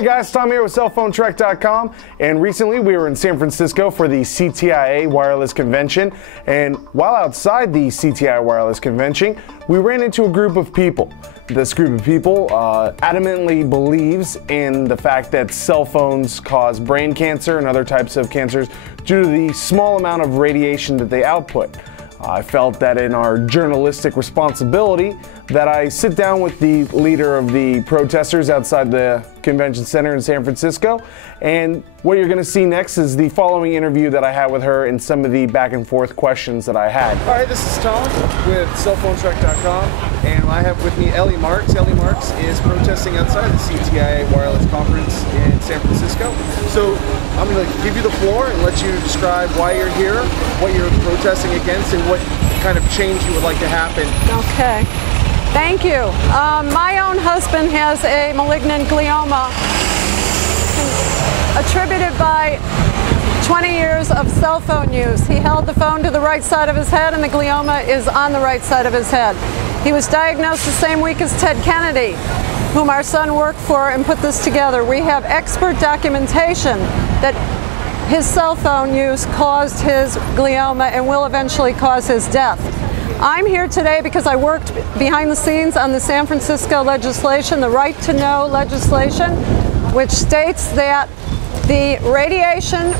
Hey guys, Tom here with cellphonetrek.com, and recently we were in San Francisco for the CTIA Wireless Convention, and while outside the CTIA Wireless Convention, we ran into a group of people. This group of people adamantly believes in the fact that cell phones cause brain cancer and other types of cancers due to the small amount of radiation that they output. I felt that in our journalistic responsibility that I sit down with the leader of the protesters outside the convention center in San Francisco, and what you're going to see next is the following interview that I had with her and some of the back and forth questions that I had. All right, this is Tom with cellphonetrek.com, and I have with me Ellie Marks. Ellie Marks is protesting outside the CTIA Wireless Conference in San Francisco. So I'm going to give you the floor and let you describe why you're here, what you're protesting against, and what kind of change you would like to happen. Okay. Thank you. My own husband has a malignant glioma attributed by 20 years of cell phone use. He held the phone to the right side of his head, and the glioma is on the right side of his head. He was diagnosed the same week as Ted Kennedy, whom our son worked for and put this together. We have expert documentation that his cell phone use caused his glioma and will eventually cause his death. I'm here today because I worked behind the scenes on the San Francisco legislation, the Right to Know legislation, which states that the radiation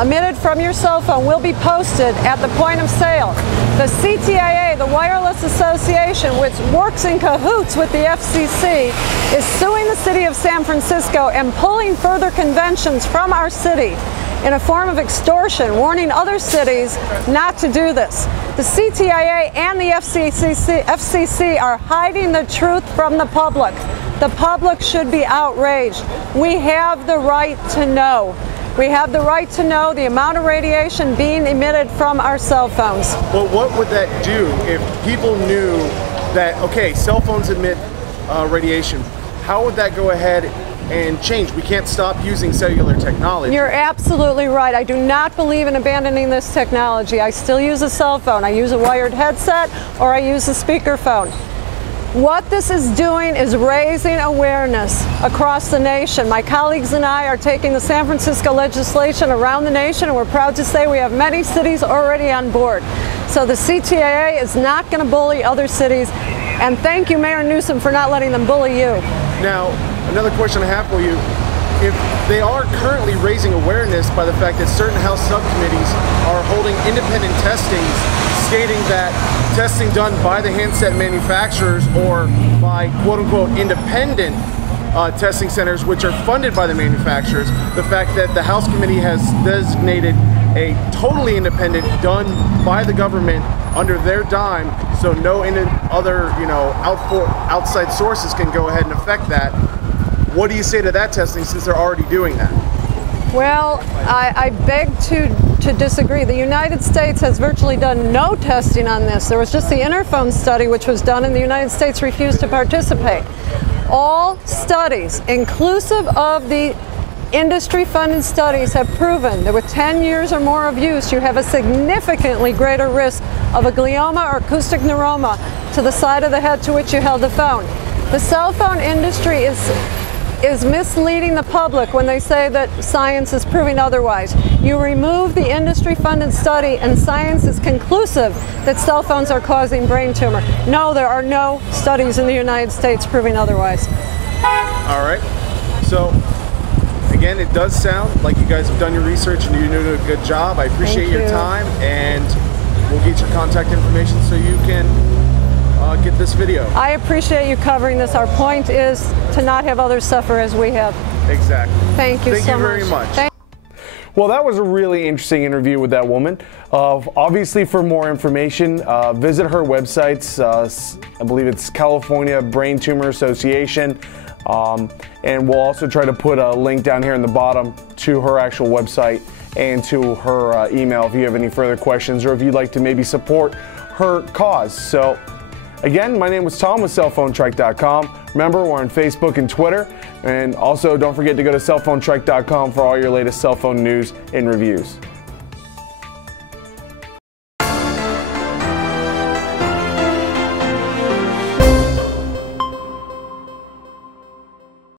emitted from your cell phone will be posted at the point of sale. The CTIA, the Wireless Association, which works in cahoots with the FCC, is suing the city of San Francisco and pulling further conventions from our city in a form of extortion, warning other cities not to do this. The CTIA and the FCC are hiding the truth from the public. The public should be outraged. We have the right to know. We have the right to know the amount of radiation being emitted from our cell phones. Well, what would that do if people knew that, okay, cell phones emit radiation? How would that go ahead and change? We can't stop using cellular technology. You're absolutely right. I do not believe in abandoning this technology. I still use a cell phone. I use a wired headset, or I use a speakerphone. What this is doing is raising awareness across the nation. My colleagues and I are taking the San Francisco legislation around the nation, and we're proud to say we have many cities already on board. So the CTIA is not going to bully other cities, and thank you, Mayor Newsom, for not letting them bully you. Now, another question I have for you. If they are currently raising awareness by the fact that certain House subcommittees are holding independent testings, stating that testing done by the handset manufacturers or by quote-unquote independent testing centers, which are funded by the manufacturers, the fact that the House committee has designated a totally independent, done by the government under their dime, so no other outside sources can go ahead and affect that. What do you say to that testing, since they're already doing that? Well, I beg to disagree. The United States has virtually done no testing on this. There was just the Interphone study, which was done, and the United States refused to participate. All studies, inclusive of the industry-funded studies, have proven that with 10 years or more of use, you have a significantly greater risk of a glioma or acoustic neuroma to the side of the head to which you held the phone. The cell phone industry is misleading the public when they say that science is proving otherwise. You remove the industry-funded study and science is conclusive that cell phones are causing brain tumor. No, there are no studies in the United States proving otherwise. All right. So, again, it does sound like you guys have done your research and you're doing a good job. I appreciate your time, and we'll get your contact information so you can get this video. I appreciate you covering this. Our point is to not have others suffer as we have. Exactly. Thank you so much. Thank you very much. Well, that was a really interesting interview with that woman. Obviously, for more information, visit her websites. I believe it's California Brain Tumor Association. And we'll also try to put a link down here in the bottom to her actual website and to her email if you have any further questions or if you'd like to maybe support her cause. So, again, my name was Tom with cellphonetrek.com. Remember, we're on Facebook and Twitter. And also, don't forget to go to cellphonetrek.com for all your latest cell phone news and reviews.